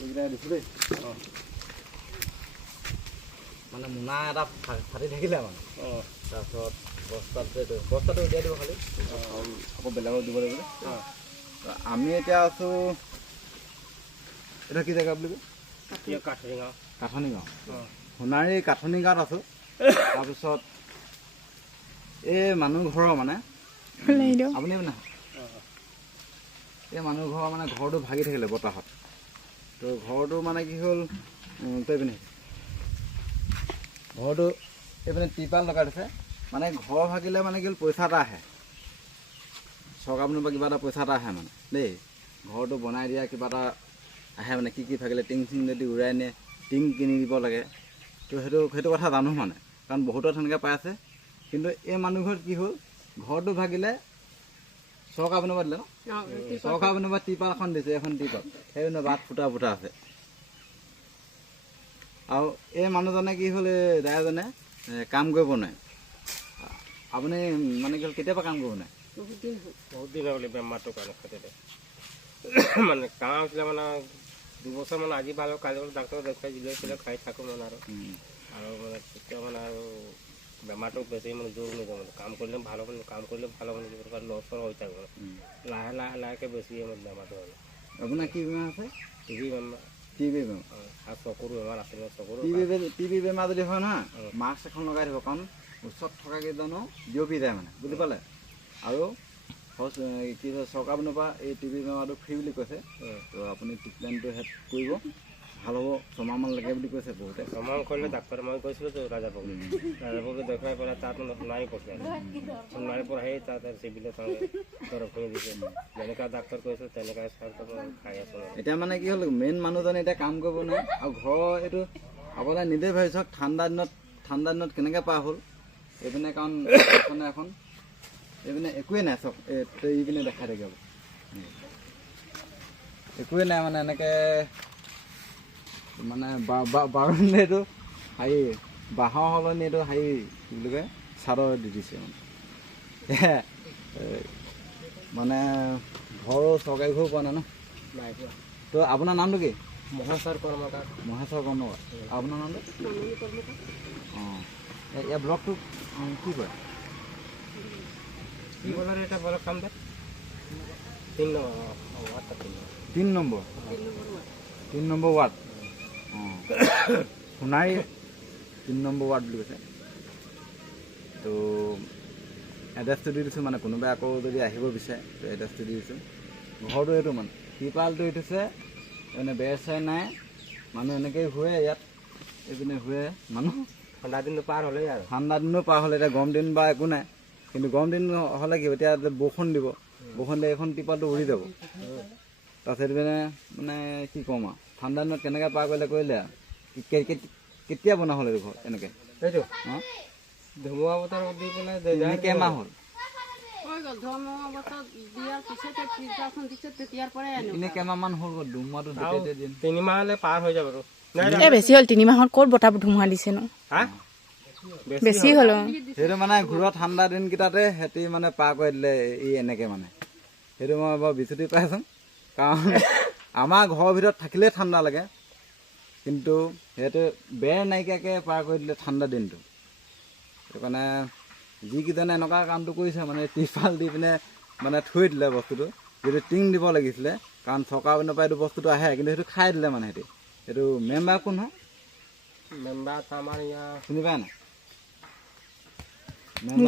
এইকেইটা দিছোঁ দেই মানে মোনা এটা ফাটি থাকিলে মানে তাৰপিছত বস্তাটো উলিয়াই দিব খালি আকৌ বেলেগত দিব লাগিব আমি এতিয়া আছোঁ এটা কি জেগা বুলি কয় কাঠনি গাঁও সোণাৰী কাঠনি গাঁৱত আছোঁ তাৰপিছত এই মানুহ ঘৰৰ মানে আপুনি না এই মানুহ ঘৰৰ মানে ঘৰটো ভাগি থাকিলে বতাহত তো ঘৰটো মানে কি হ'ল এইপিনে ঘৰটো এইপিনে টিপাল লগাই দিছে মানে ঘৰ ভাগিলে মানে কি হ'ল পইচা এটা আহে চৰকাৰ পিনৰ পৰা কিবা এটা পইচা এটা আহে মানে দেই ঘৰটো বনাই দিয়া কিবা এটা আহে মানে কি ভাগিলে টিং চিং যদি উৰাই নিয়ে টিং কিনি দিব লাগে তো সেইটো কথা জানো মানে কাৰণ বহুতো তেনেকৈ পাই আছে কিন্তু এই মানুহ ঘৰত কি হ'ল ঘৰটো ভাগিলে চৰকাৰ পিনৰ পৰা দিলে ন চৰকাৰ পিনৰ পৰা টিপাল এখন দিছে এখন টিপাল সেই বাট ফুটা আছে আৰু এই মানুহজনে কি হ'ল এই দাদাজনে কাম কৰিব নোৱাৰে আপুনি মানে কি হ'ল কেতিয়াবা কাম কৰিব নোৱাৰে বহুত দিন হ'ল বেমাৰটোৰ কাৰণে খেতিতে মানে কাম আছিলে মানে 2 বছৰ মানে আজি ভাল কালি ডাক্তৰ দেখাই দিলে খাই থাকোঁ মানে আৰু মানে তেতিয়া মানে আৰু বেমাৰটো বেছি মানে জোৰ নিদিওঁ মানে কাম কৰিলে ভাল হ'ব কাম কৰিলে ভাল হ'ব লছৰ হৈ থাকে লাহে বেছি মানে বেমাৰটো হ'ল আপোনাৰ কি বেমাৰ আছে টিবি বেমাৰ আৰু চকুৰ বেমাৰ আছে টিবি বেমাৰ যদি হয় নহয় মাস্ক এখন লগাই দিব কাৰণ ওচৰত থকা কেইজনো বিয়পি যায় মানে বুজি পালে আৰু কি চৰকাৰ পিনৰ পৰা এই টিবি বেমাৰটো ফ্ৰী বুলি কৈছে তো আপুনি ট্ৰিটমেণ্টটো হেড কৰিব ভাল হ'ব 6 মাহমান লাগে বুলি কৈছে বহুতে 6 মাহ কৰিলে ডাক্তৰ মই গৈছিলোঁ তো ৰাজাপুৰ দেখাই পেলাই তাত সোণাৰী পঠিয়ালে সোণাৰীৰ পৰা সেই তাত চিভিলত দৰৱ কৰি দিছে যেনেকুৱা ডাক্তৰ কৈছোঁ তেনেকুৱা খাই আছোঁ এতিয়া মানে কি হ'ল মেইন মানুহজনে এতিয়া কাম কৰিব নোৱাৰে আৰু ঘৰৰ এইটো আপোনাৰ নিজে ভাবি চাওক ঠাণ্ডা দিনত কেনেকৈ পাৰ হ'ল এইপিনে কাৰণ এখন এইপিনে একোৱেই নাই চাওক এইপিনে দেখাই থাকিব একোৱেই নাই মানে এনেকৈ মানে বাৰণ্ডে এইটো হেৰি বাঁহৰ সলনি এইটো হেৰি কি বুলি কয় চাদৰ দি দিছে মানে ঘৰো চৰকাৰী ঘৰো পোৱা নাই ন তো আপোনাৰ নামটো কি মহেশ্বৰ কৰ্মকাৰ আপোনাৰ নামটো অঁ ইয়াৰ ব্লকটো কি কয় কি বলাৰ এটা বলা কাম দে 3 নম্বৰ ৱাৰ্ড অঁ সোণাৰী 3 নম্বৰ ৱাৰ্ড বুলি কৈছে তো এড্ৰেছটো দি দিছোঁ মানে কোনোবাই আকৌ যদি আহিব বিচাৰে তো এড্ৰেছটো দি দিছোঁ ঘৰটো এইটো মানে টিপালটো এইটোছে মানে বেৰ চেৰ নাই মানুহ এনেকৈয়ে শুৱে ইয়াত এইপিনে শুৱে মানুহ ঠাণ্ডা দিনটো পাৰ হ'লেই আৰু ঠাণ্ডা দিনো পাৰ হ'লে এতিয়া গৰম দিন বা একো নাই কিন্তু গৰম দিন হ'লে কি এতিয়া বৰষুণ দিলে এইখন টিপালটো উৰি যাব তাৰপিছত মানে কি ক'ম আৰু ঠাণ্ডা দিনত কেনেকৈ পাৰ কৰিলে আৰু কেতিয়া বনোৱা হ'ল এইটো ঘৰ এনেকৈ এইটো ধুমুহা বতৰ দি পেলাই কেইমাহ হ'ল এনে কেইমাহমান হ'ল ধুমুহাটো 3 মাহ হ'লে পাৰ হৈ যাব আৰু বেছি হ'ল 3 মাহত ক'ত বতাহ ধুমুহা দিছে ন বেছি হ'ল সেইটো মানে ঘূৰা ঠাণ্ডা দিনকেইটাতে সিহঁতি মানে পাৰ কৰি দিলে ই এনেকৈ মানে সেইটো মই বৰ বিচুতি পাইছোঁ কাৰণ আমাৰ ঘৰৰ ভিতৰত থাকিলেই ঠাণ্ডা লাগে কিন্তু সিহঁতে বেৰ নাইকিয়াকৈ পাৰ কৰি দিলে ঠাণ্ডা দিনটো সেইটো কাৰণে যিকেইজনে এনেকুৱা কামটো কৰিছে মানে টিপাল দি পিনে মানে থৈ দিলে বস্তুটো যিটো টিং দিব লাগিছিলে কাৰণ চৰকাৰ পিনৰ পৰা এইটো বস্তুটো আহে কিন্তু সেইটো খাই দিলে মানে সিহঁতি এইটো মেম্বাৰ কোন হয় মেম্বাৰ আমাৰ ইয়াৰ শুনি পায় নাই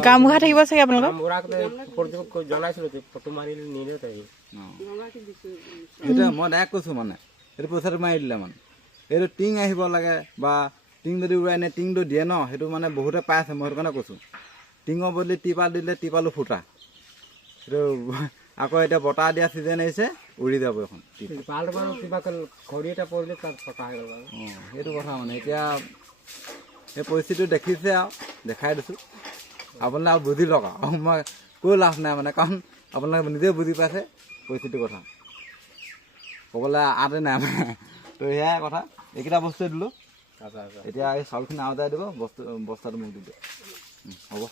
গাঁওবুঢ়া থাকিব চাগে আপোনালোকৰ জনাইছিলোঁ ফটো মাৰি নিলে সেইটো মই ডাইৰেক্ট কৈছোঁ মানে সেইটো পইচাটো মাৰি দিলে মানে এইটো টিং আহিব লাগে বা টিং যদি উৰাই নিয়ে টিংটো দিয়ে ন সেইটো মানে বহুতে পাই আছে মই সেইটো কাৰণে কৈছোঁ টিঙৰ বদলি টিপাল দিলে টিপালো ফুটা সেইটো আকৌ এতিয়া বতাহ দিয়া ছিজন আহিছে উৰি যাব এখন কিবা ঘড়ী এটা পৰিলে তাত ফটা হৈ গ'ল অঁ সেইটো কথা মানে এতিয়া সেই পৰিস্থিতিটো দেখিছে আৰু দেখাই দিছোঁ আপোনালোকে আৰু বুজি লওক আৰু মই কৈ লাভ নাই মানে কাৰণ আপোনালোকে নিজে বুজি পাইছে পৰিস্থিতিৰ কথা ক'বলৈ আঁতে নাই মানে তো সেয়াই কথা এইকেইটা বস্তুৱে দিলোঁ এতিয়া এই চাউলখিনি আওতাই দিব বস্তাটো মোক দি দিয়ক হ'ব